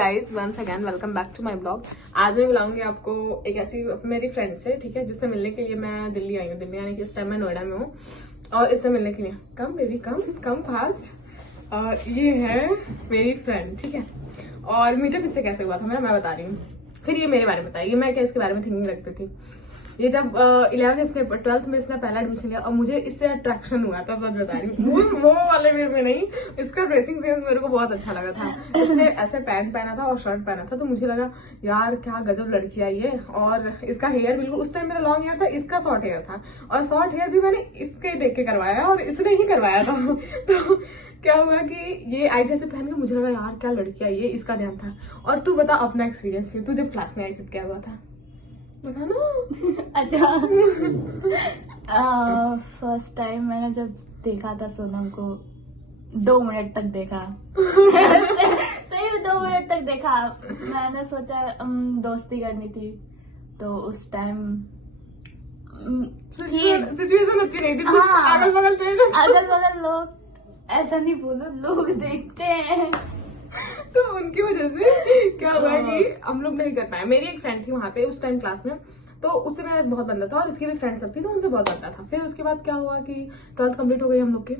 Guys once again welcome back to my blog. आज मैं बुलाऊंगी आपको एक ऐसी मेरी फ्रेंड से, ठीक है, जिससे मिलने के लिए मैं दिल्ली आई हूँ। दिल्ली आने की इस टाइम मैं नोएडा में हूँ और इससे मिलने के लिए कम बेबी कम फास्ट। और ये है मेरी फ्रेंड, ठीक है। और मीटअप इससे कैसे हुआ था मैं बता रही हूँ, फिर ये मेरे बारे में बताइए मैं क्या इसके बारे में थिंकिंग रखती थी। ये जब 11th इसने 12th में इसने पहला एडमिशन लिया और मुझे इससे अट्रैक्शन हुआ था, सच बता रही हूँ। वो वाले वे में नहीं, इसका ड्रेसिंग सेंस मेरे को बहुत अच्छा लगा था। इसने ऐसे पैंट पहना था और शर्ट पहना था, तो मुझे लगा यार क्या गजब लड़की आई है। और इसका हेयर बिल्कुल, उस टाइम मेरा लॉन्ग हेयर था, इसका शॉर्ट हेयर था, और शॉर्ट हेयर भी मैंने इसके देख के करवाया और इसने ही करवाया था। तो क्या हुआ कि ये आई थी ऐसे पहन के, मुझे लगा यार क्या लड़की आई है, इसका ध्यान था। और तू बता अपना एक्सपीरियंस, फिर तू जब क्लास में आई थी क्या हुआ था बता ना। अच्छा फर्स्ट टाइम मैंने जब देखा था सोनम को 2 मिनट तक देखा। सही में 2 मिनट तक देखा। मैंने सोचा दोस्ती करनी थी, तो उस टाइम सिचुएशन अच्छी नहीं थी। हाँ, अगल बगल थे ना, अगल बगल लोग, ऐसा नहीं बोलो, लोग देखते हैं। तो उनकी वजह से क्या हुआ कि हम लोग नहीं कर पाए। मेरी एक फ्रेंड थी वहां पे उस टाइम क्लास में, तो उससे मेरा बहुत बनता था और इसकी भी फ्रेंड सब थी, तो उनसे बहुत बनता था। फिर उसके बाद क्या हुआ कि 12th कंप्लीट हो गई हम लोग की।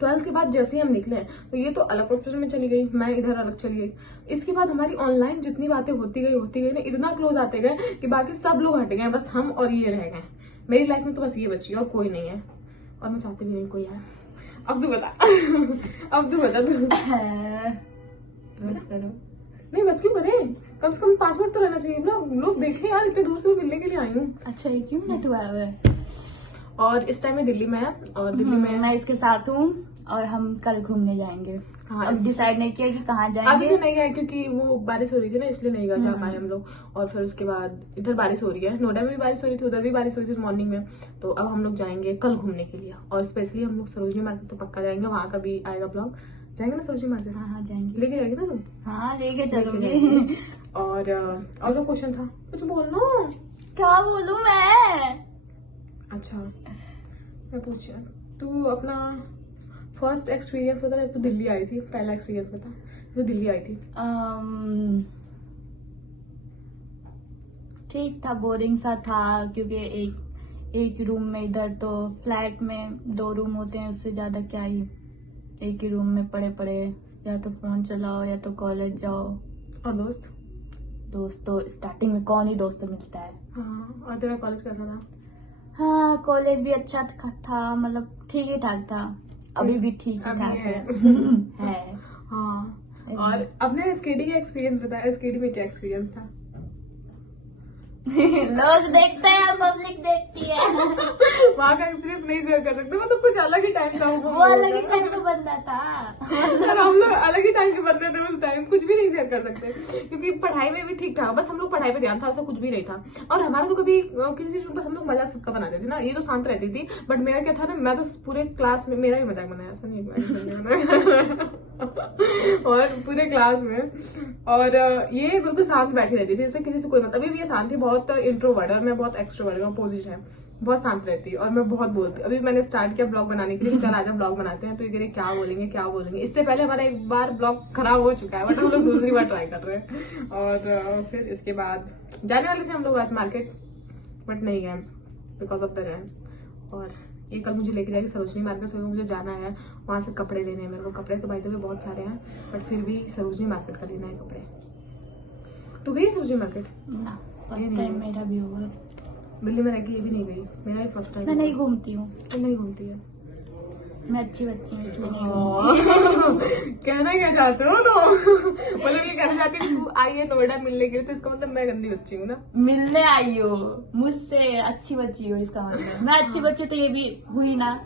12th के बाद जैसे ही हम निकले तो ये तो अलग प्रोफेशन में चली गई, मैं इधर अलग चली गई। इसके बाद हमारी ऑनलाइन जितनी बातें होती गई ना, इतना क्लोज आते गए कि बाकी सब लोग हट गए, बस हम और ये रह गए। मेरी लाइफ में तो बस ये बची और कोई नहीं है, और मैं चाहती भी नहीं कोई है। अब तू बता अब तू बता तू। बस करो। नहीं बस क्यों करें, कम से कम 5 मिनट तो रहना चाहिए ना, लोग देखें यार इतने दूर से मिलने के लिए आई हूँ। अच्छा ये क्यों मिनट हुआ है? और इस टाइम में दिल्ली में है, और दिल्ली में मैं इसके साथ हूँ और हम कल घूमने जाएंगे। हाँ, अब डिसाइड नहीं किया कि कहाँ जाएंगे। अभी तो नहीं गए क्योंकि वो बारिश हो रही थी ना, इसलिए नहीं जा पाए हम लोग। और फिर उसके बाद इधर बारिश हो रही है, नोएडा में भी बारिश हो रही थी, उधर भी बारिश हो रही थी मॉर्निंग में। तो अब हम लोग जाएंगे कल घूमने के लिए, और स्पेशली हम लोग सरोजनी मार्केट तो पक्का जाएंगे, वहाँ का भी आएगा ब्लॉग। जाएंगे ना सरोजनी मार्केट? हाँ जाएंगे। लेके जाएगी ना तुम? हाँ लेके चलोगे। और क्या क्वेश्चन था, कुछ बोलना। क्या बोलूं मैं? अच्छा मैं पूछ, तू अपना फर्स्ट एक्सपीरियंस बता। तू दिल्ली आई थी, पहला एक्सपीरियंस बता, तू दिल्ली आई थी। ठीक था, बोरिंग सा था, क्योंकि एक रूम में, इधर तो फ्लैट में 2 रूम होते हैं, उससे ज्यादा क्या ही। एक ही रूम में पड़े या तो फोन चलाओ या तो कॉलेज जाओ। और दोस्त तो स्टार्टिंग में कौन ही दोस्त मिलता है। हाँ, और तेरा कॉलेज कैसा था? हाँ कॉलेज भी अच्छा था, मतलब ठीक ही ठाक था, अभी भी ठीक ही ठाक है। है। हाँ, और अपने स्केडी का एक्सपीरियंस बताया, स्केडी में क्या एक्सपीरियंस था? लोग देखते हैं, पब्लिक देखती है। वहाँ का एक्सपीरियंस नहीं शेयर कर सकते, मतलब कुछ अलग ही टाइम था वो अलग ही टाइम का बंदा था। और हम लोग अलग ही टाइम के बंदे थे उस टाइम, कुछ भी नहीं शेयर कर सकते क्योंकि पढ़ाई में भी ठीक था, बस हम लोग पढ़ाई पे ध्यान था, ऐसा कुछ भी नहीं था। और हमारा तो कभी किसी चीज में बस हम लोग मजाक सबका बनाते थे ना, ये तो शांत रहती थी, बट मेरा क्या था ना, मैं तो पूरे क्लास में मेरा ही मजाक बनाया, ऐसा नहीं और पूरे क्लास में। और ये बिल्कुल शांत बैठी रहती थी, इससे किसी से कोई मतलब, अभी भी ये शांत थी, बहुत इंट्रोवर्ट है और मैं बहुत एक्सट्रोवर्ट हूँ, अपोजिट है, बहुत शांत रहती है और मैं बहुत बोलती। अभी मैंने स्टार्ट किया ब्लॉग बनाने के लिए, चल आजा ब्लॉग बनाते हैं, तो ये क्या बोलेंगे। इससे पहले हमारा एक बार ब्लॉग खराब हो चुका है, बट हम लोग दूसरी बार ट्राई कर रहे हैं। और फिर इसके बाद जाने वाले थे हम लोग आज मार्केट, बट नहीं गए बिकॉज ऑफ द रैन। और ये कल मुझे लेके जाएगी सरोजनी मार्केट, से मुझे जाना है वहां से कपड़े लेने हैं मेरे को। कपड़े तो भाई तो बहुत सारे हैं, बट फिर भी सरोजनी मार्केट का लेना है कपड़े। तू गई सरोजनी मार्केट? ना, फर्स्ट टाइम मेरा भी होगा। दिल्ली में रह के ये भी नहीं गई, मेरा ही फर्स्ट टाइम। मैं नहीं घूमती हूँ। नहीं घूमती है? मैं अच्छी बच्ची हूँ इसलिए नहीं घूमती। कहना क्या चाहते हो तो? मतलब ये कहना चाहती है तू आई है नोएडा मिलने के लिए, तो इसका मतलब मैं गंदी बच्ची हूँ ना? मिलने आई हो मुझसे, अच्छी बच्ची हो इसका मतलब। मैं अच्छी बच्ची तो ये भी हुई ना।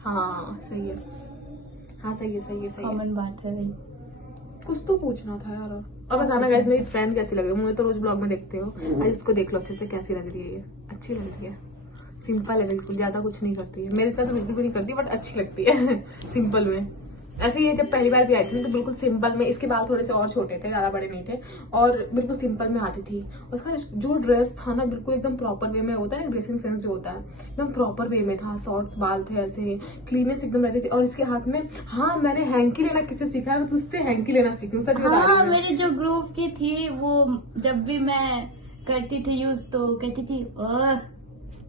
हाँ सही है, हाँ सही है। कॉमन बात है भाई। कुछ तो पूछना था यार। अब बताना गाइस मेरी फ्रेंड कैसी लग रही है, मुझे तो रोज ब्लॉग में देखते हो, आज इसको देख लो अच्छे से, कैसी लग रही है ये? अच्छी लग रही है, सिंपल है बिल्कुल, ज्यादा कुछ नहीं करती है, मेरे साथ तो बिल्कुल भी नहीं करती, बट अच्छी लगती है सिंपल में। ऐसे ही जब पहली बार भी आई थी ना, तो बिल्कुल सिंपल में, इसके बाल थोड़े से और छोटे थे, ज्यादा बड़े नहीं थे, और बिल्कुल सिंपल में आती थी। उसका जो ड्रेस था ना, बिल्कुल एकदम प्रॉपर वे में होता है ना, ड्रेसिंग सेंस जो होता है एकदम प्रॉपर वे में था। शॉर्ट्स बाल थे ऐसे, क्लीनेस एकदम रहती थी। और इसके हाथ में, हाँ मैंने हैंकी लेना किससे सीखा है, मैं तुझसे हैंकी लेना सीखी हूँ, सच बता रही हाँ, हूँ। मेरे जो ग्रुप की थी वो जब भी मैं करती थी यूज तो कहती थी ओह,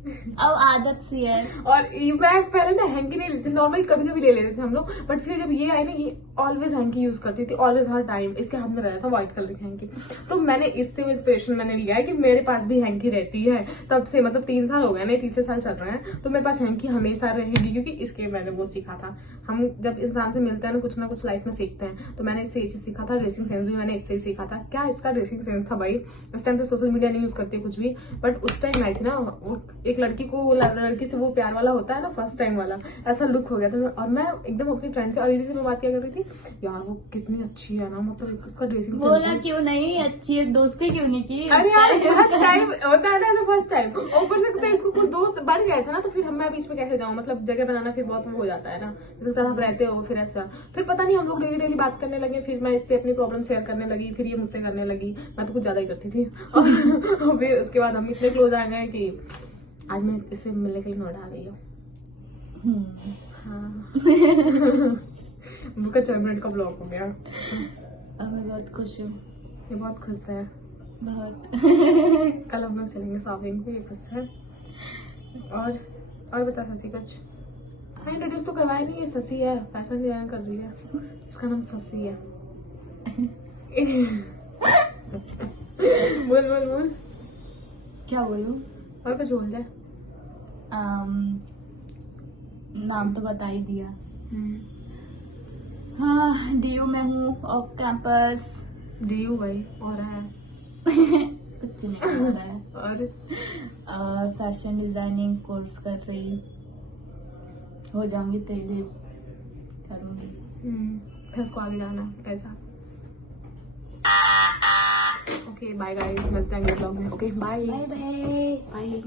अब आदत सी है। और मैं पहले ना हैंकी नहीं लेती, नॉर्मल कभी कभी ले लेते थे हम लोग, बट फिर जब ये आई ना, ये ऑलवेज हैंकी यूज करती थी, ऑलवेज हर टाइम इसके हाथ में रहता था व्हाइट कलर की हैंकी। तो मैंने इससे इंस्पिरेशन मैंने लिया है कि मेरे पास भी हैंकी रहती है, तब से मतलब 3 साल हो गए ना, तीसरे साल चल रहे हैं, तो मेरे पास हैंकी हमेशा रहेगी, क्योंकि इसके मैंने वो सीखा था। हम जब इंसान से मिलते हैं ना कुछ लाइफ में सीखते हैं, तो मैंने इससे ये चीज सीखा था। ड्रेसिंग सेंस भी मैंने इससे ही सीखा था। क्या इसका ड्रेसिंग सेंस था भाई, उस टाइम तो सोशल मीडिया नहीं यूज करती कुछ भी, बट उस टाइम आई थी ना, वो एक लड़की को लड़की से वो प्यार वाला होता है ना, फर्स्ट टाइम वाला, ऐसा लुक हो गया था। और मैं एकदम अपनी फ्रेंड से और दीदी से मैं बात क्या कर रही थी, यार वो कितनी अच्छी है ना, मतलब उसका ड्रेसिंग सेंस। बोला क्यों नहीं अच्छी है, दोस्ती क्यों नहीं की? अरे यार फर्स्ट टाइम होता है ना, फर्स्ट टाइम ऊपर से तो इसको कुछ दोस्त बन गए थे ना, तो फिर मैं बीच में कैसे जाऊं, मतलब जगह बनाना फिर बहुत वो हो जाता है ना, जिसके साथ आप रहते हो, फिर ऐसा, फिर पता नहीं हम लोग डेली डेली बात करने लगे, फिर मैं इससे अपनी प्रॉब्लम शेयर करने लगी, फिर ये मुझसे करने लगी, मैं तो कुछ ज्यादा ही करती थी। और फिर उसके बाद हम इतने क्लोज आ गए कि आज मैं इससे मिलने के लिए नोएडा आ गई हूँ। हाँ। उनका 4 मिनट का ब्लॉग हो गया। अब मैं बहुत खुश हूँ, ये बहुत खुश है, बहुत। कल हम लोग चलेंगे शॉपिंग पे, ये खुश है। और बता शशि कुछ। हाँ, इंट्रोड्यूस तो करवाया नहीं, ये शशि है, फैशन डिजाइन कर रही है, इसका नाम शशि है। बोल बोल बोल, क्या बोलूं? और कुछ बोल दे। नाम तो बता ही दिया। हाँ, डीयू में हूँ, ऑफ कैंपस। डीयू भाई और है कुछ नहीं हो रहा है। और फैशन डिजाइनिंग कोर्स कर रही, हो जाऊंगी तेजी करूंगी। फिर उसको आगे जाना ऐसा। ओके बाय गाइस, मिलते हैं अगले ब्लॉग में। Okay bye bye bye. Bye.